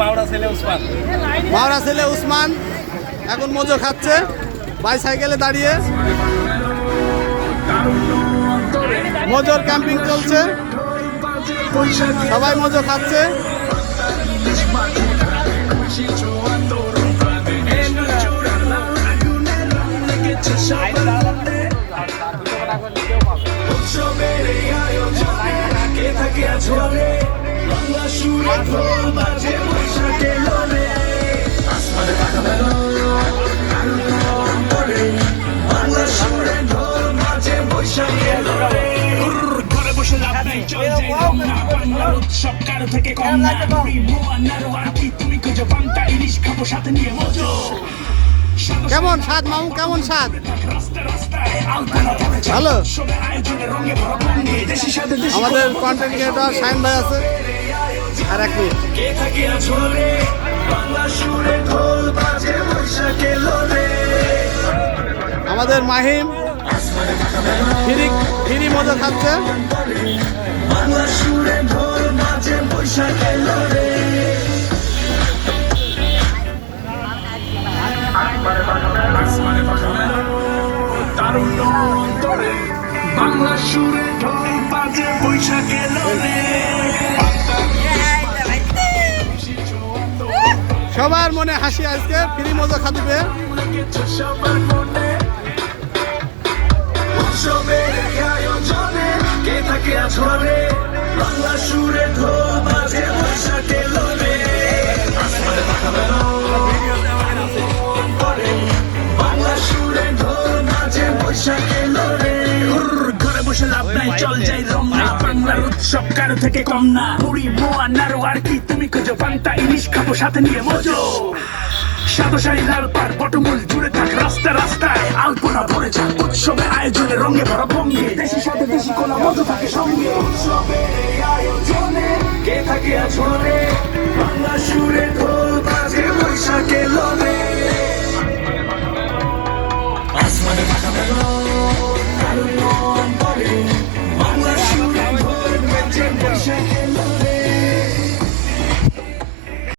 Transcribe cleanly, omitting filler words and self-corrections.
মাওরা ছেলে উসমান এখন মজো খাচ্ছে বাইসাইকেলে দাঁড়িয়ে। মজোর ক্যাম্পিং চলছে, সবাই মজো খাচ্ছে। কেমন স্বাদ মামু, কেমন স্বাদ? ভালো। আমাদের কন্টেন্ট ক্রিয়েটর শাহিন ভাই আছে, আর এক মিনিট। আমাদের মাহিম ফিরি মজা খাচ্ছে। সবার মনে হাসি, আজকে ফ্রি মজা খাদিবে। চল যাই রমনা, বাংলার উৎসব কারো থেকে কম না। মুড়ি মোয়া নাড়ু আর কি তুমি খুঁজো, পান্তা ইলিশ খাবো সাথে নিয়ে মজো। সাদা শাড়ি লাল পাড় বটমূল জুড়ে থাক রাস্তা রাস্তায়, আলপনা ভরে যাক উৎসবের আয়োজনে রঙে ভরা ভঙ্গে। দেশি সাথে দেশি কোলা মজা থাকে সঙ্গে, উৎসবের আয়োজনে কে থাকে আছড়ে।